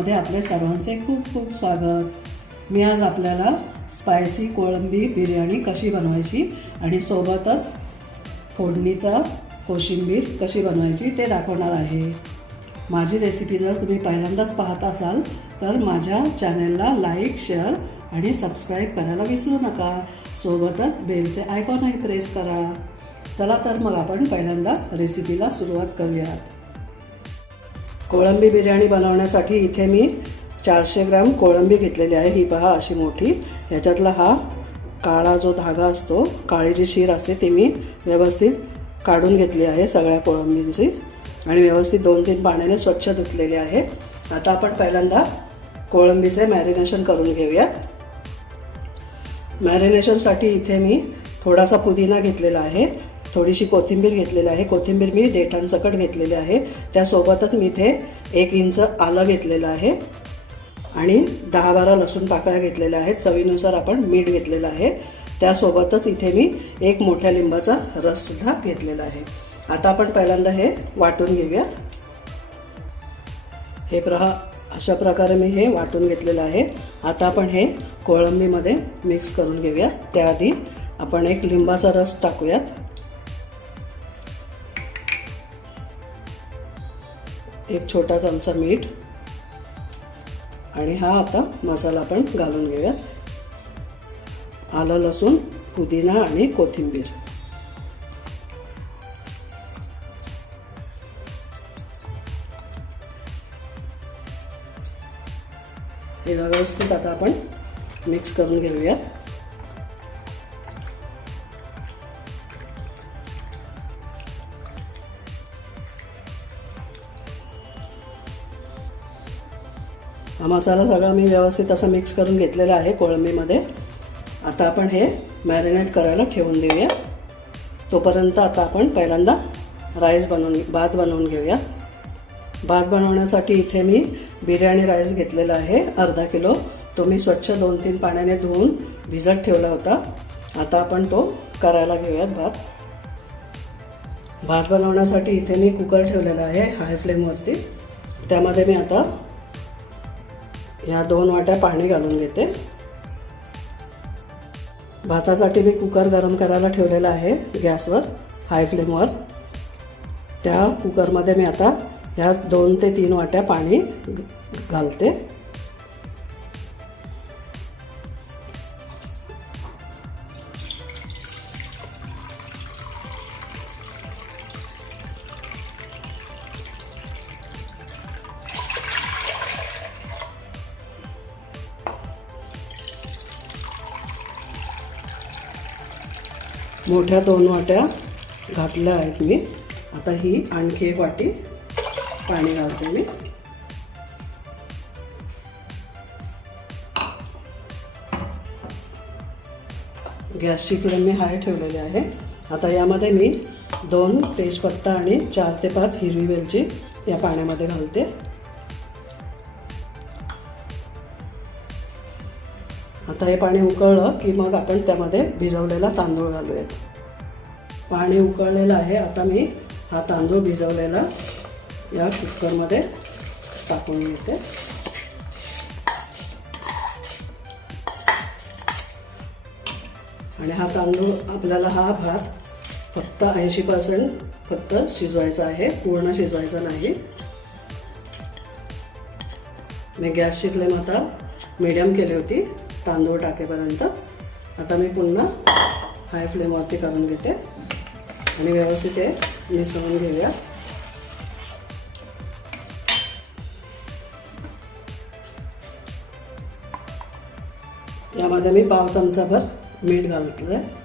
मध्ये आपले सर्वांचे खूप खूप स्वागत. मी आज आपल्याला स्पायसी कोळंबी बिर्याणी कशी बनवायची आणि सोबतच फोडणीचा कोशिंबीर कशी बनवायची ते दाखवणार आहे. माझी रेसिपी जर तुम्ही पहिल्यांदाच पाहत असाल तर माझ्या चॅनलला लाईक शेअर आणि सबस्क्राईब करायला विसरू नका. सोबतच बेलचे आयकॉनही प्रेस करा. चला तर मग आपण पहिल्यांदा रेसिपीला सुरुवात करूयात. कोळंबी बिर्याणी बनवण्यासाठी इथे मी चारशे ग्रॅम कोळंबी घेतलेली आहे. ही पहा अशी मोठी. ह्याच्यातला हा काळा जो धागा असतो काळी जी शीर असते ती मी व्यवस्थित काढून घेतली आहे सगळ्या कोळंबींची. आणि व्यवस्थित दोन तीन पाण्याने स्वच्छ धुतलेली आहे. आता आपण पहिल्यांदा कोळंबीचे मॅरिनेशन करून घेऊयात. मॅरिनेशनसाठी इथे मी थोडासा पुदिना घेतलेला आहे. थोडीशी कोथिंबीर घेतलेली आहे. कोथिंबीर मी देठांसकट घेतलेली आहे. त्यासोबतच मी इथे एक इंच आलं घेतलेलं आहे आणि दहा बारा लसूण पाकळ्या घेतलेल्या आहेत. चवीनुसार आपण मीठ घेतलेलं आहे. त्यासोबतच इथे मी एक मोठ्या लिंबाचा रससुद्धा घेतलेला आहे. आता आपण पहिल्यांदा हे वाटून घेऊयात हे प्रहा अशा प्रकारे मी हे वाटून घेतलेलं आहे. आता आपण हे कोळंबीमध्ये मिक्स करून घेऊयात त्याआधी आपण एक लिंबाचा रस टाकूयात. एक छोटा चमचा मीठ. आणि हा आता मसाला आपण घालून घेऊयात. आलं लसूण पुदिना आणि कोथिंबीर. हे व्यवस्थित आता आपण मिक्स करून घेऊयात. मसाला सगळा मी व्यवस्थित असा मिक्स करून घेतलेला आहे कोळंबीमध्ये. आता आपण हे मॅरिनेट करायला ठेवून देऊया. तोपर्यंत आता आपण पहिल्यांदा राईस बनवून भात बनवून घेऊया. भात बनवण्यासाठी इथे मी बिर्याणी राईस घेतलेला आहे अर्धा किलो. तो मी स्वच्छ दोन तीन पाण्याने धुवून भिजत ठेवला होता. आता आपण तो करायला घेऊयात भात. भात बनवण्यासाठी इथे मी कुकर ठेवलेला आहे हाय फ्लेमवरती त्यामध्ये मी आता ह्या दोन वाट्या पाणी घालून घेते. भातासाठी मी कुकर गरम करायला ठेवलेला आहे गॅसवर हाय फ्लेमवर त्या कुकरमध्ये मी आता ह्या दोन ते तीन वाट्या पाणी घालते. मोठ्या दोन वाट्या घातल्या आहेत मी. आता ही आणखी एक वाटी पाणी घालते मी. गॅसची फ्लेम मी हाय ठेवलेली आहे. आता यामध्ये मी दोन तेजपत्ता आणि चार ते पाच हिरवी वेलची या पाण्यामध्ये घालते. आता हे पाणी उकळलं की मग आपण त्यामध्ये भिजवलेला तांदूळ घालूयात. पाणी उकळलेलं आहे आता मी हा तांदूळ भिजवलेला या कुकरमध्ये टाकून घेते. आणि हा तांदूळ आपल्याला हा भात फक्त ऐंशी पर्सेंट फक्त शिजवायचा आहे पूर्ण शिजवायचा नाही. मी गॅसची फ्लेम आता मीडियम केली होती. तांदूळ टाकेपर्यंत. आता मी पुन्हा हाय फ्लेमवरती करून घेते. आणि व्यवस्थित हे मिसळून घेऊया. यामध्ये मी पाव चमचाभर मीठ घालतलं आहे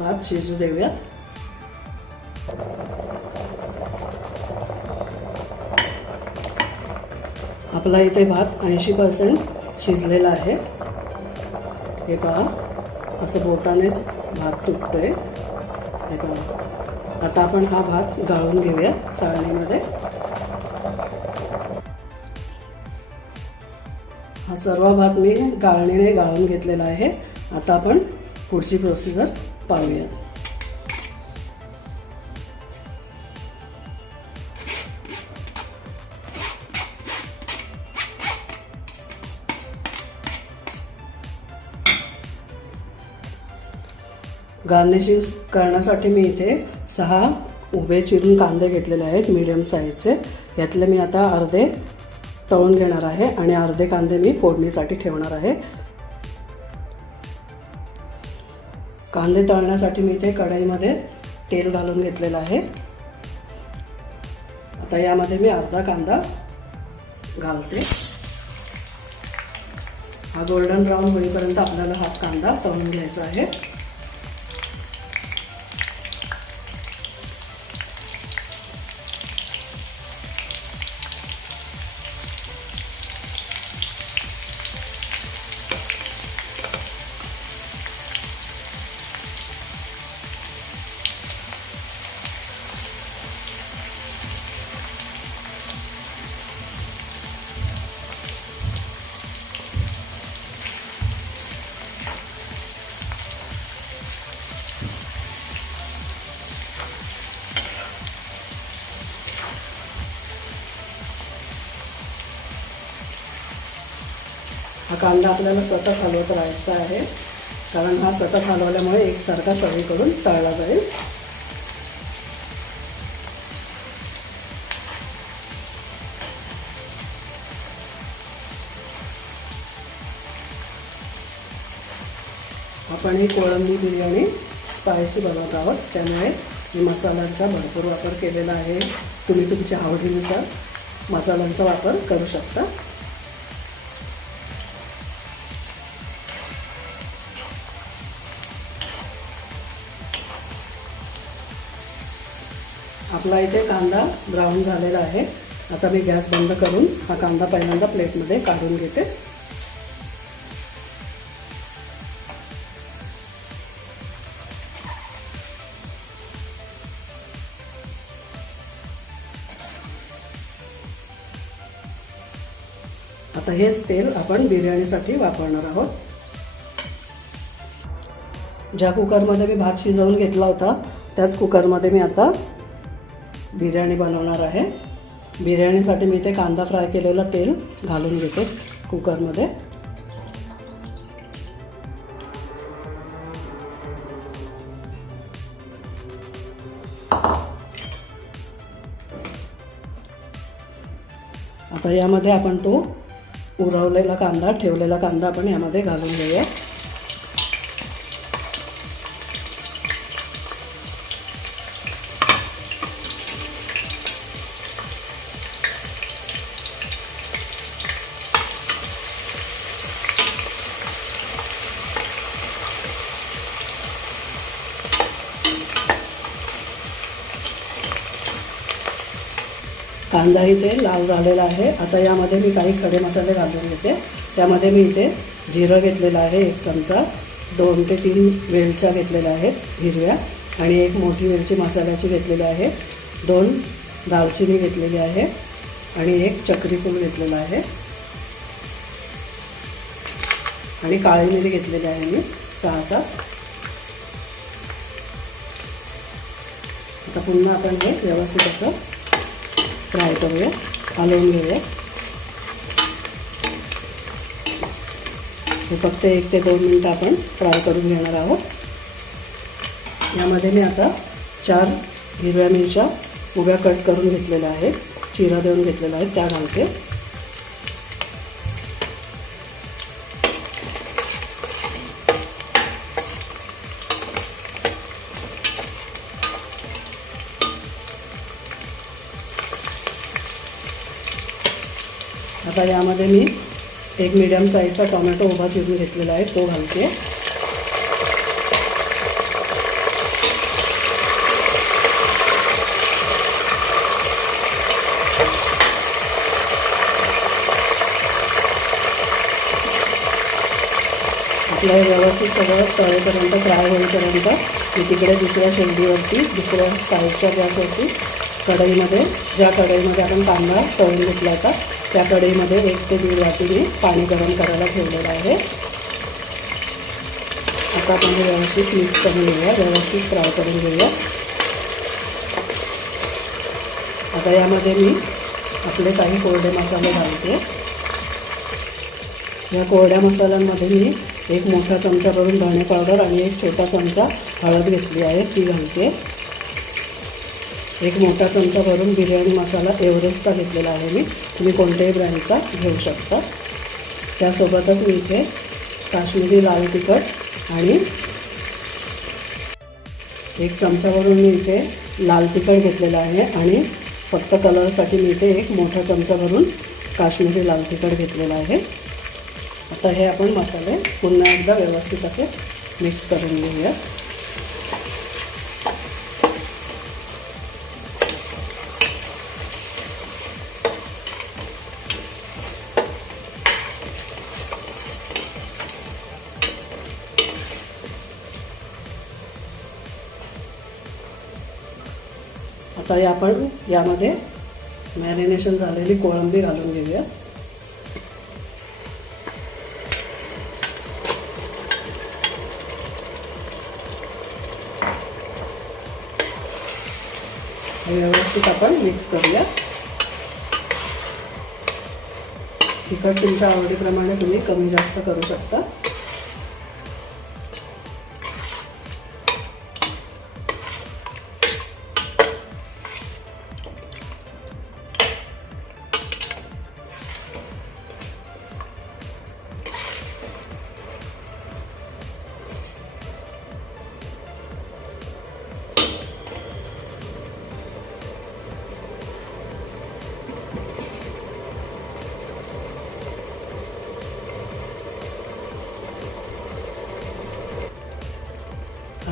भात शिजू देऊयात आपला इथे भात ऐंशी पर्सेंट शिजलेला आहे. हे पहा असं बोटानेच भात तुटतोय. हे पहा. आता आपण हा भात गाळून घेऊया चाळणीमध्ये. हा सर्व भात मी गाळणीने गाळून घेतलेला आहे. आता आपण पुढची प्रोसिजर पाहूयात गार्निशिंग करण्यासाठी मी इथे सहा उभे चिरून कांदे घेतलेले आहेत मीडियम साईजचे यातले मी आता अर्धे तळून घेणार आहे आणि अर्धे कांदे मी फोडणीसाठी ठेवणार आहे. कांदे तळण्यासाठी मी इथे कढईमध्ये तेल घालून घेतलेलं आहे. आता यामध्ये मी अर्धा कांदा घालते. हा गोल्डन ब्राऊन होईपर्यंत आपल्याला हा कांदा तळून घ्यायचा आहे. कांदा आपल्याला सतत हलवत राहायचा आहे. कारण हा सतत हलवल्यामुळे एकसारखा सगळीकडून तळला जाईल. आपण ही कोळंबी बिर्याणी स्पायसी बनवत आहोत. त्यामुळे मी मसाल्यांचा भरपूर वापर केलेला आहे. तुम्ही तुमच्या आवडीनुसार मसाल्यांचा वापर करू शकता. आपला इथे कांदा ब्राऊन झालेला आहे. आता मी गॅस बंद करून हा कांदा पहिल्यांदा प्लेटमध्ये काढून घेते. आता हेच तेल आपण बिर्याणीसाठी वापरणार आहोत. ज्या कुकरमध्ये मी भात शिजवून घेतला होता त्याच कुकरमध्ये मी आता बिर्याणी बनवणार आहे. बिर्याणीसाठी मी ते कांदा फ्राय केलेलं तेल घालून घेते कुकरमध्ये. आता यामध्ये आपण तो उरवलेला कांदा ठेवलेला कांदा आपण यामध्ये घालून घेऊया. कांदा इथे लाल झालेला आहे. आता यामध्ये मी काही खडे मसाले घालून घेते. त्यामध्ये मी इथे जिरं घेतलेलं आहे एक चमचा. दोन ते तीन वेलच्या घेतलेल्या आहेत हिरव्या. आणि एक मोठी वेलची मसाल्याची घेतलेली आहे. दोन दालचिनी घेतलेली आहे. आणि एक चक्रीफूल घेतलेला घेतलेलं आहे. आणि काळी मिरी घेतलेली आहे मी. सहा सात आता पुन्हा आपण हे व्यवस्थित असं फ्राय करूया. हलवून घेऊया. हे फक्त एक ते दोन मिनटं आपण फ्राय करून घेणार आहोत. यामध्ये मी आता चार हिरव्या मिरच्या उभ्या कट करून घेतलेल्या आहेत. चिरा देऊन घेतलेल्या आहेत. त्या घालते. आता मी एक मीडियम साईजचा टोमॅटो उभा चिरून घेतलेला आहे तो घालते. आपलं हे व्यवस्थित सगळं तळेपर्यंत फ्राय होईपर्यंत मी तिकडे दुसऱ्या शेंडीवरती दुसऱ्या साईडच्या गॅसवरती कढईमध्ये ज्या कढईमध्ये आपण कांदा तळून घेतला होता त्या कढईमध्ये एक ते दीड वाटी मी पाणी गरम करायला ठेवलेलं आहे. आता आपण हे व्यवस्थित मिक्स करून घेऊया व्यवस्थित फ्राय करून घेऊया. आता यामध्ये मी आपले काही कोरडे मसाले घालते. या कोरड्या मसाल्यांमध्ये मी एक मोठा चमचा भरून धणे पावडर आणि एक छोटा चमचा हळद घेतली आहे ती घालते. एक मोठा चमचा भरून बिर्याणी मसाला एव्हरेस्टचा घेतलेला आहे मी. तुम्ही कोणत्याही ब्रँडचा घेऊ शकता. त्यासोबतच मी इथे काश्मीरी लाल तिखट आणि एक चमचावरून मी इथे लाल तिखट घेतलेलं आहे आणि फक्त कलरसाठी मी इथे एक मोठा चमचा भरून काश्मीरी लाल तिखट घेतलेलं आहे. आता हे आपण मसाले पुन्हा एकदा व्यवस्थित असे मिक्स करून घेऊया. आता आपण यामध्ये मॅरिनेशन झालेली कोळंबी घालून घेऊया. व्यवस्थित आपण मिक्स करूया. तिखट तुमच्या आवडीप्रमाणे तुम्ही कमी जास्त करू शकता.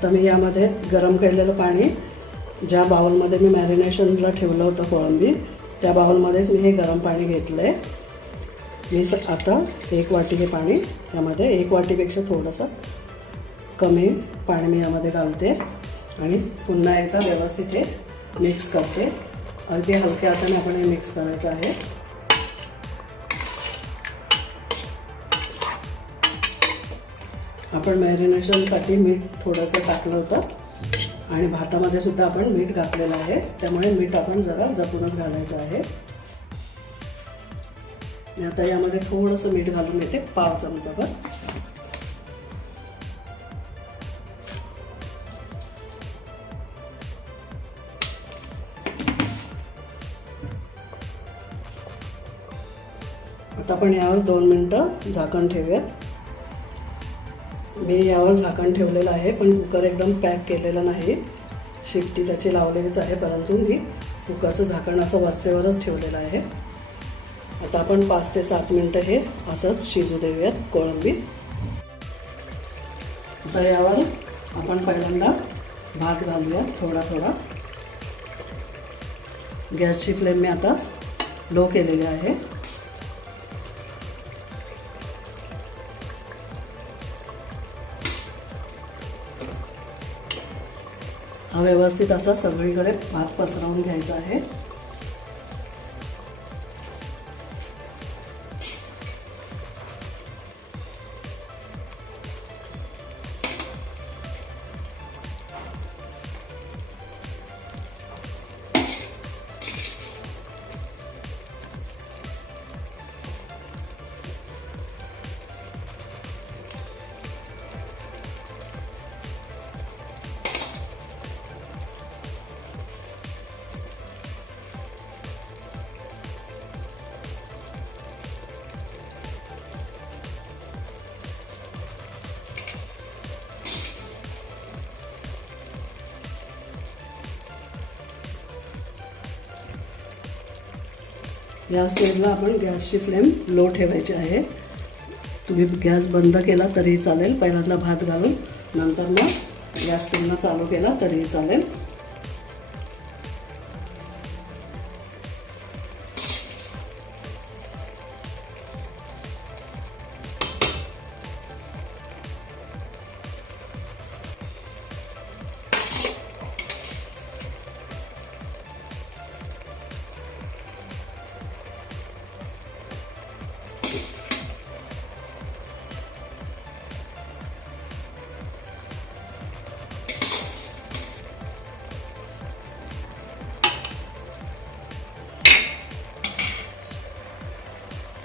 आता मी यामध्ये गरम केलेलं पाणी ज्या बाउलमध्ये मी मॅरिनेशनला ठेवलं होतं कोळंबी त्या बाउलमध्येच मी हे गरम पाणी घेतलं आहे मी स आता एक वाटी हे पाणी यामध्ये एक वाटीपेक्षा थोडंसं कमी पाणी मी यामध्ये घालते आणि पुन्हा एकदा व्यवस्थित हे मिक्स करते. अगदी हलक्या हाताने आपण हे मिक्स करायचं आहे. आपण मॅरिनेशनसाठी मीठ थोडंसं टाकलं होतं. आणि भातामध्ये सुद्धा आपण मीठ घातलेलं आहे. त्यामुळे मीठ आपण जरा जपूनच घालायचं आहे. आता यामध्ये थोडंसं मीठ घालून येते पाव चमचाभर आता आपण यावर दोन मिनटं झाकण ठेवूयात. मी यावर झाकण ठेवलेलं आहे पण कुकर एकदम पॅक केलेलं नाही. शिट्टी त्याची लावलेलीच आहे परंतु मी कुकरचं झाकण असं वरचेवरच ठेवलेलं आहे. आता आपण पाच ते सात मिनटं हे असंच शिजू देऊयात कोळंबी. आता यावर आपण पहिल्यांदा भात घालूया थोडा थोडा. गॅसची फ्लेम मी आता लो केलेली आहे. हा व्यवस्थित असा सगळीकडे भात पसरवून घ्यायचा आहे. या स्टेजला आपण गॅसची फ्लेम लो ठेवायची आहे. तुम्ही गॅस बंद केला तरीही चालेल. पहिल्यांदा भात घालून नंतर मग गॅस पुन्हा चालू केला तरीही चालेल.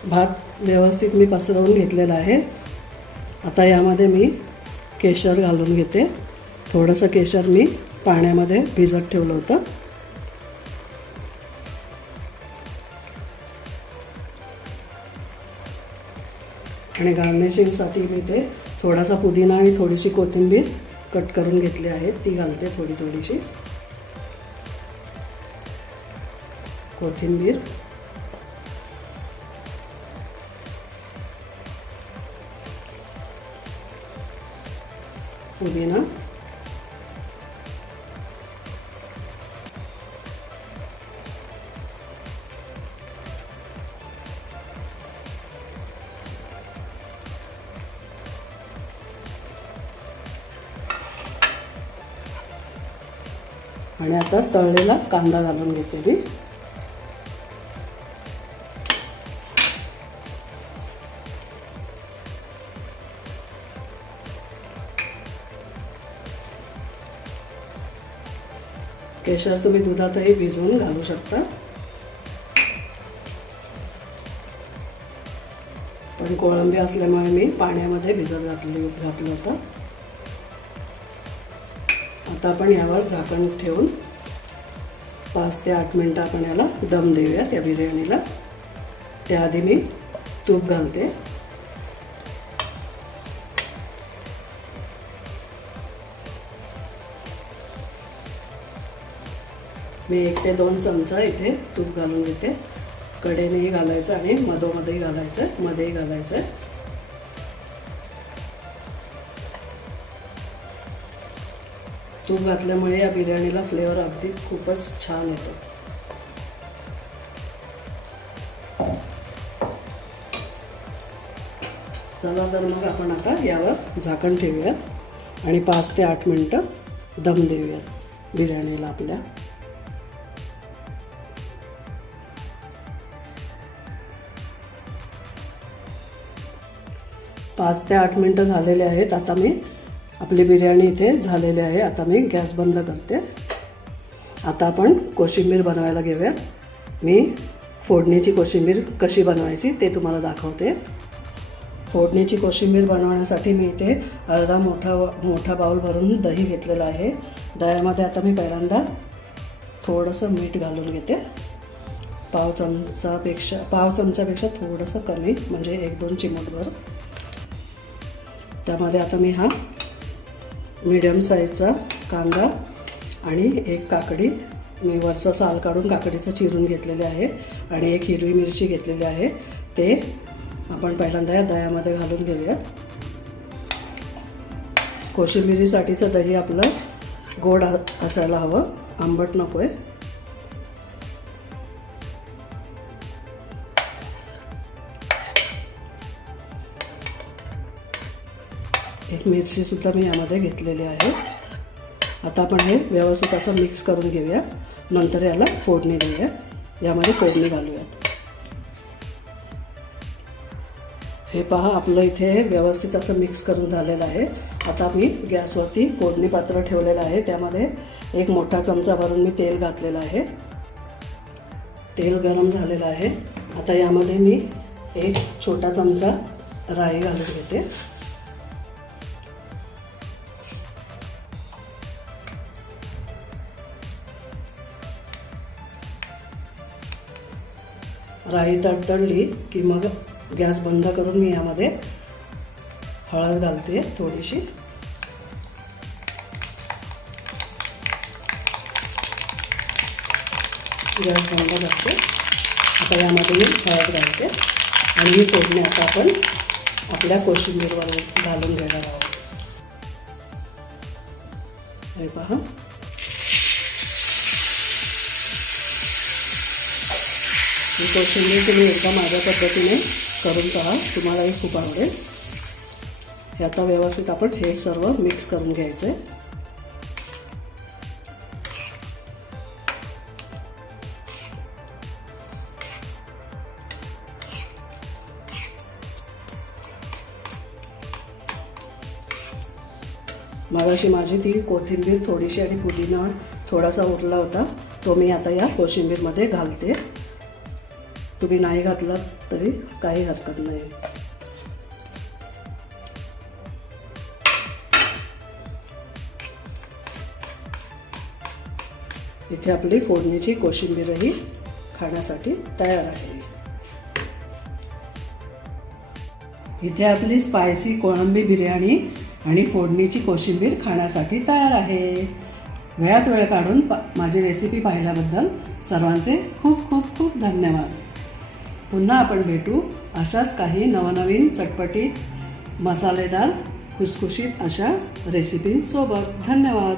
भात व्यवस्थित मी पसरवून घेतलेला आहे. आता यामध्ये मी केशर घालून घेते. थोडंसं केशर मी पाण्यामध्ये भिजत ठेवलं होतं. आणि गार्निशिंगसाठी मी ते थोडासा पुदिना आणि थोडीशी कोथिंबीर कट करून घेतली आहे. ती घालते थोडी थोडीशी. कोथिंबीर. पुदिना आणि आता तळलेला कांदा घालून घेते मी. केशर तुम्ही दुधातही भिजवून घालू शकता. पण कोळंबी असल्यामुळे मी पाण्यामध्ये भिजत घातली घातलं होतं. आता आपण यावर झाकण ठेवून पाच ते आठ मिनटं आपण याला दम देऊया त्या बिर्याणीला. त्याआधी मी तूप घालते. मी एक ते दोन चमचा इथे तूप घालून घेते. कडेनेही घालायचं आणि मधोमध्येही घालायचं मध्येही घालायचं. तूप घातल्यामुळे या बिर्याणीला फ्लेवर अगदी खूपच छान येतो. चला तर मग आपण आता यावर झाकण ठेवूयात आणि पाच ते आठ मिनटं दम देऊयात बिर्याणीला आपल्या. पाच ते आठ मिनटं झालेले आहेत. आता मी आपली बिर्याणी इथे झालेली आहे. आता मी गॅस बंद करते. आता आपण कोशिंबीर बनवायला घेऊयात. मी फोडणीची कोशिंबीर कशी बनवायची ते तुम्हाला दाखवते. फोडणीची कोशिंबीर बनवण्यासाठी मी इथे अर्धा मोठा मोठा बाऊल भरून दही घेतलेलं आहे. दह्यामध्ये आता मी पहिल्यांदा थोडंसं मीठ घालून घेते. पाव चमचापेक्षा पाव चमच्यापेक्षा थोडंसं कमी म्हणजे एक दोन चिमूटभर. त्यामध्ये आता मी हा मिडियम साईजचा कांदा आणि एक काकडी मी वरचा साल काढून काकडीचं चिरून घेतलेले आहे आणि एक हिरवी मिरची घेतलेली आहे. ते आपण पहिल्यांदा या दह्यामध्ये घालून घेऊयात. कोशिंबिरीसाठीचं दही आपलं गोड असायला हवं. आंबट नको आहे एक मिरचीसुद्धा मी यामध्ये घेतलेली आहे. आता आपण हे व्यवस्थित असं मिक्स करून घेऊया. नंतर याला फोडणी देऊया. यामध्ये फोडणी घालूयात. हे पहा आपलं इथे व्यवस्थित असं मिक्स करून झालेलं आहे. आता मी गॅसवरती फोडणी पात्र ठेवलेलं आहे. त्यामध्ये एक मोठा चमचा भरून मी तेल घातलेलं आहे. तेल गरम झालेलं आहे. आता यामध्ये मी एक छोटा चमचा राई घालून घेते. राई तडतडली की मग गॅस बंद करून मी यामध्ये हळद घालते थोडीशी. गॅस बंद करते. आता यामध्ये मी हळद घालते आणि ही फोडणी आता आपण आपल्या कोशिंबीरवर घालून घेणार आहोत. हे पहा. ही कोशिंबीर तुम्ही एकदा माझ्या पद्धतीने करून पहा. तुम्हालाही खूप आवडेल. हे आता व्यवस्थित आपण हे सर्व मिक्स करून घ्यायचं आहे मगाशी माझी ती कोथिंबीर थोडीशी आणि पुदिना थोडासा उरला होता. तो मी आता या कोशिंबीरमध्ये घालते. तुम्ही नाही घातलं तरी काही हरकत नाही. इथे आपली फोडणीची कोशिंबीरही खाण्यासाठी तयार आहे. इथे आपली स्पायसी कोळंबी बिर्याणी आणि फोडणीची कोशिंबीर खाण्यासाठी तयार आहे. वेळात वेळ काढून माझी रेसिपी पाहिल्याबद्दल सर्वांचे खूप खूप खूप धन्यवाद. पुन्हा आपण भेटू अशाच काही नवनवीन चटपटीत मसालेदार खुसखुशीत अशा रेसिपींसोबत धन्यवाद.